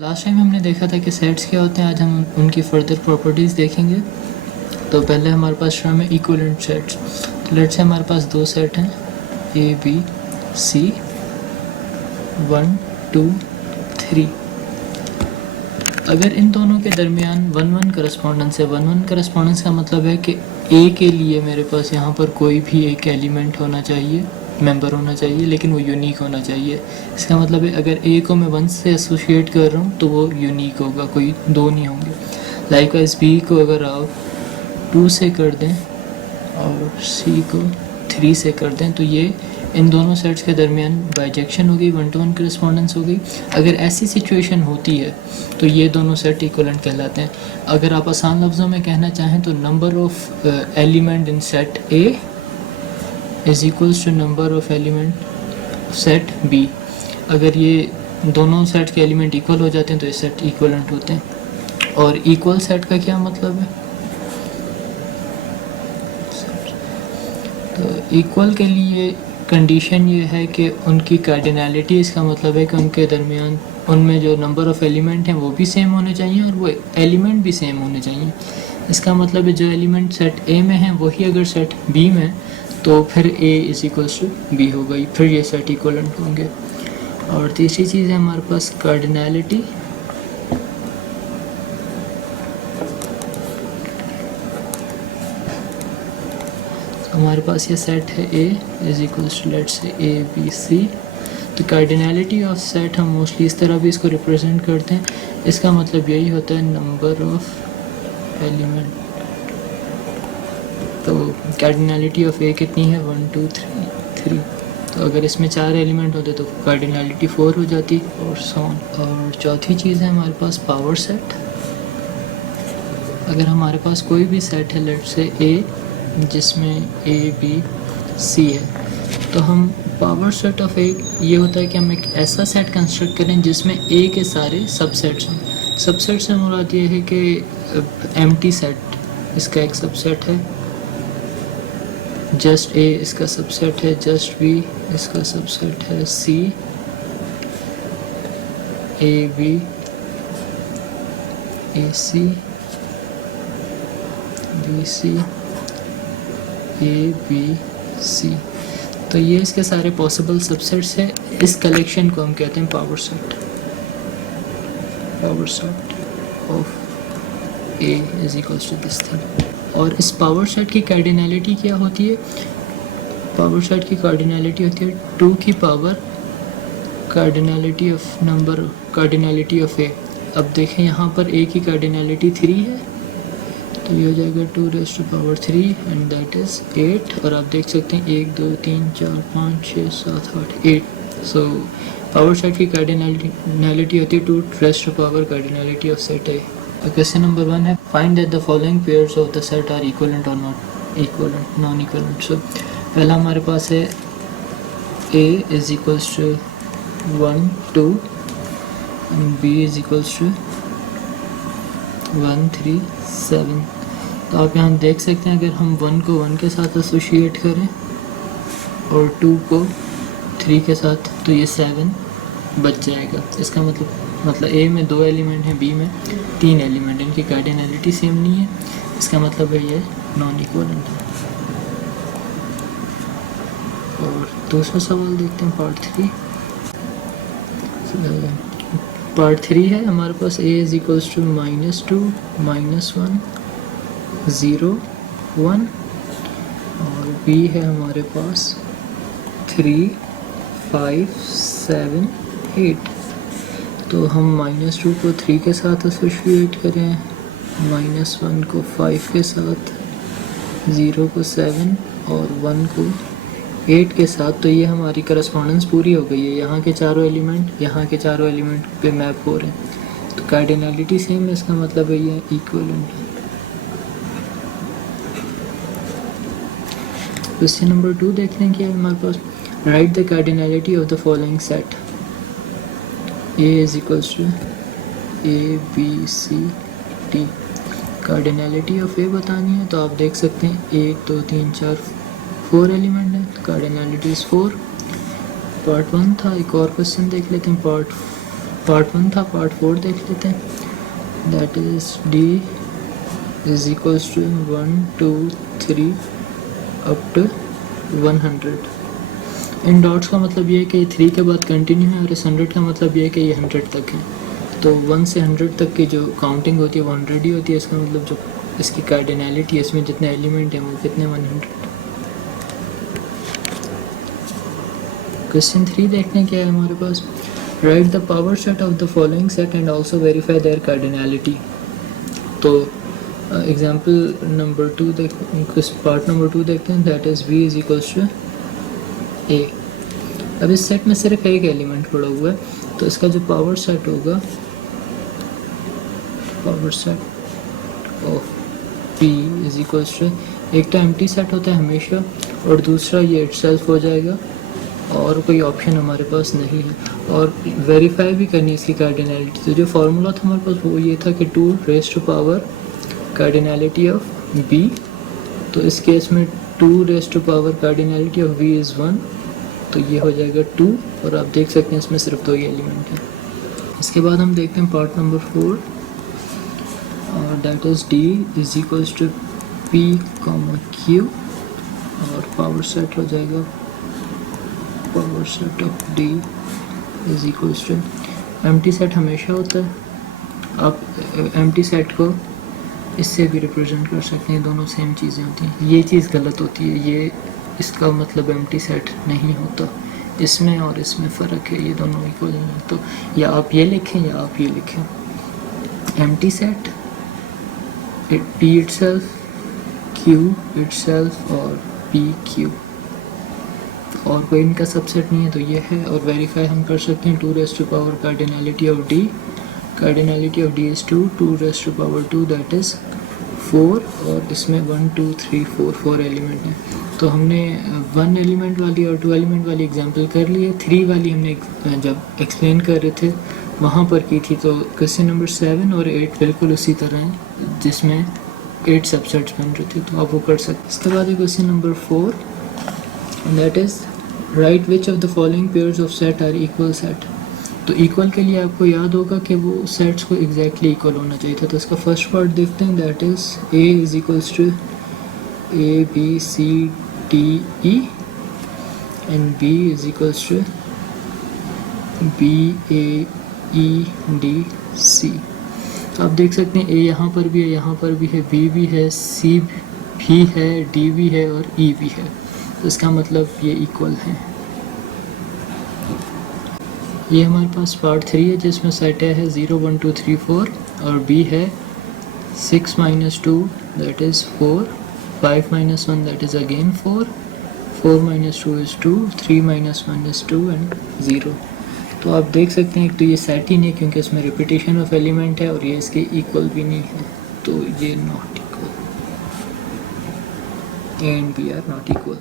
Last time हमने देखा था कि सेट्स क्या होते हैं, आज हम उनकी फर्दर प्रॉपर्टीज़ देखेंगे। तो पहले हमारे पास टर्म है इक्विवेलेंट सेट्स। तो लेट्स से हमारे पास दो सेट हैं ए बी सी 1 2 3। अगर इन दोनों के दरमियान 1 1 करस्पॉन्डेंस है, 1 1 करस्पॉन्डेंस का मतलब है कि ए के लिए मेरे पास यहाँ पर कोई भी एक एलिमेंट होना चाहिए, मेंबर होना चाहिए, लेकिन वो यूनिक होना चाहिए। इसका मतलब है अगर ए को मैं 1 से एसोसिएट कर रहा हूँ तो वो यूनिक होगा, कोई दो नहीं होंगे। लाइकवाइज बी को अगर आप 2 से कर दें और सी को 3 से कर दें तो ये इन दोनों सेट्स के दरमियान बाइजेक्शन हो गई, 1 to 1 करस्पॉन्डेंस हो गई। अगर ऐसी सिचुएशन होती है तो ये दोनों सेट इक्विवेलेंट कहलाते हैं। अगर आप आसान लफ्ज़ों में कहना चाहें तो number of element in set A is equals to number of element set B. अगर ये दोनों सेट के एलिमेंट इक्वल हो जाते हैं तो ये सेट इक्विवेलेंट होते हैं। और इक्वल सेट का क्या मतलब है? तो इक्वल के लिए कंडीशन ये है कि उनकी कार्डिनैलिटी, इसका मतलब है कि उनके दरमियान उनमें जो नंबर ऑफ़ एलिमेंट हैं वो भी सेम होने चाहिए और वो एलिमेंट भी सेम होने चाहिए। इसका मतलब है जो एलिमेंट सेट ए में हैं वही अगर सेट बी में तो फिर A is equals to B हो गई, फिर ये सेट इक्वलेंट होंगे। और तीसरी चीज़ है हमारे पास कार्डिनैलिटी। हमारे पास ये सेट है A is equals to let's say A B C. तो कार्डिनैलिटी ऑफ सेट हम मोस्टली इस तरह भी इसको रिप्रेजेंट करते हैं। इसका मतलब यही होता है नंबर ऑफ एलिमेंट। तो कार्डिनैलिटी ऑफ ए कितनी है? 1 2 3। तो अगर इसमें 4 एलिमेंट होते तो कार्डिनैलिटी 4 हो जाती और सो ऑन। और चौथी चीज़ है हमारे पास पावर सेट। अगर हमारे पास कोई भी सेट है लेट्स से ए जिसमें ए बी सी है तो हम पावर सेट ऑफ ए ये होता है कि हम एक ऐसा सेट कंस्ट्रक्ट करें जिसमें ए के सारे सबसेट्स हों। सबसेट से मुराद ये है कि एम्प्टी सेट इसका एक सबसेट है, जस्ट ए इसका सबसेट है, जस्ट बी इसका सबसेट है, C A B A C B C A B C. तो ये इसके सारे पॉसिबल सबसेट्स हैं। इस कलेक्शन को हम कहते हैं power set. Power set of A is equals to this thing. और इस पावर सेट की कार्डिनैलिटी क्या होती है? पावर सेट की कार्डिनैलिटी होती है 2 की power cardinality of number cardinality of A. अब देखें यहाँ पर ए की कार्डिनैलिटी 3 है तो ये हो जाएगा 2 raised to power 3 and that is 8। और आप देख सकते हैं 1 2 3 4 5 6 7 8 8। सो पावर सेट की कार्डिनैलिटी होती है 2 raised to power cardinality of set A. Question number 1 है find that the following pairs of the set are equivalent और not equivalent, non equivalent. So पहला हमारे पास है A is equals to 1 2 and B is equals to 1 3 7। तो आप यहाँ देख सकते हैं अगर हम 1 को 1 के साथ एसोशिएट करें और 2 को 3 के साथ तो ये 7 बच जाएगा। इसका मतलब ए में 2 एलिमेंट हैं, बी में 3 एलिमेंट, इनकी कार्डिनैलिटी सेम नहीं है। इसका मतलब है ये नॉन इक्विवेलेंट है। और दूसरा सवाल देखते हैं पार्ट 3। पार्ट 3 है हमारे पास ए इज इक्वल्स टू -2 -1 0 1 और बी है हमारे पास 3 5 7 8। तो हम -2 को 3 के साथ एसोशिएट करें, -1 को 5 के साथ, 0 को 7 और 1 को 8 के साथ, तो ये हमारी करस्पॉन्डेंस पूरी हो गई है। यहाँ के चारों एलिमेंट यहाँ के चारों एलिमेंट पे मैप हो रहे हैं तो कार्डिनैलिटी सेम है। इसका मतलब है ये इक्विवेलेंट है। क्वेश्चन नंबर 2 देखते हैं कि हमारे पास right the cardinality of the following set A is equals to A B C D. Cardinality of A बतानी है तो आप देख सकते हैं 1 2 3 4 4 एलिमेंट है, कार्डिनैलिटी इज 4। पार्ट 1 था। एक और क्वेश्चन देख लेते हैं पार्ट पार्ट 1 था, पार्ट 4 देख लेते हैं। That is D is equals to 1 2 3 up to 100। इन डॉट्स का मतलब ये है कि 3 के बाद कंटिन्यू है, और इस 100 का मतलब ये है कि ये 100 तक है। तो 1 से 100 तक की जो काउंटिंग होती है वो 100 ही होती है। इसका मतलब जो इसकी कार्डिनैलिटी है, इसमें जितने एलिमेंट हैं वो कितने 100। क्वेश्चन 3 देखते हैं क्या है हमारे पास। Right the power set of the following set and also verify their cardinality. तो एग्जाम्पल नंबर 2 पार्ट नंबर 2 देखते हैं। That is b is equals to A. अब इस सेट में सिर्फ एक एलिमेंट पड़ा हुआ है, तो इसका जो पावर सेट होगा, power set of p is equals to, एक तो एम्प्टी सेट होता है हमेशा, और दूसरा ये इटसेल्फ हो जाएगा, और कोई ऑप्शन हमारे पास नहीं है। और वेरीफाई भी करनी है इसकी कार्डिनैलिटी। तो जो फार्मूला था हमारे पास वो ये था कि 2 raise to power cardinality of b। तो इस केस में 2 raise to power cardinality of v is 1, तो ये हो जाएगा 2। और आप देख सकते हैं इसमें सिर्फ 2 ही एलिमेंट है। इसके बाद हम देखते हैं पार्ट नंबर 4, और that is d is equals to p, q, और पावर सेट हो जाएगा, power set of d is equals to, empty set हमेशा होता है। आप एम्प्टी सेट को इससे भी रिप्रेजेंट कर सकते हैं, दोनों सेम चीज़ें होती हैं। ये चीज़ गलत होती है, ये इसका मतलब एम्प्टी सेट नहीं होता, इसमें और इसमें फ़र्क है, ये दोनों इक्वल हैं। तो या आप ये लिखें या आप ये लिखें। Empty set p itself, q itself और p q, और कोई इनका सबसेट नहीं है, तो ये है। और वेरीफाई हम कर सकते हैं 2 raise to power cardinality of d, cardinality of d is 2 raise to power 2 that is 4, और इसमें 1 2 3 4 एलिमेंट हैं। तो हमने 1 एलिमेंट वाली और 2 एलिमेंट वाली एग्जांपल कर ली है। 3 वाली हमने जब एक्सप्लेन कर रहे थे वहाँ पर की थी। तो क्वेश्चन नंबर 7 और 8 बिल्कुल उसी तरह हैं, जिसमें 8 सबसेट्स बन रहे थे, तो आप वो कर सकते। इसके बाद है question number 4, that is right which of the following pairs of set are equal set. तो इक्वल के लिए आपको याद होगा कि वो सेट्स को एग्जैक्टली इक्वल होना चाहिए था। तो इसका फर्स्ट पार्ट देखते हैं, that is a is equals to a b c d e and b is equals to b a e d c। आप देख सकते हैं a यहाँ पर भी है, यहाँ पर भी है, b भी है, c भी है, d भी है और e भी है। तो इसका मतलब ये इक्वल है। ये हमारे पास पार्ट 3 है, जिसमें सेट है 0 1 2 3 4, और b है 6 - 2 that is 4, 5 - 1 that is again 4, 4 - 2 is 2, 3 - 1 is 2 and 0। तो आप देख सकते हैं एक तो ये सेट ही नहीं है क्योंकि इसमें रिपीटेशन ऑफ एलिमेंट है, और ये इसके इक्वल भी नहीं है, तो ये not equal, A and B are not equal.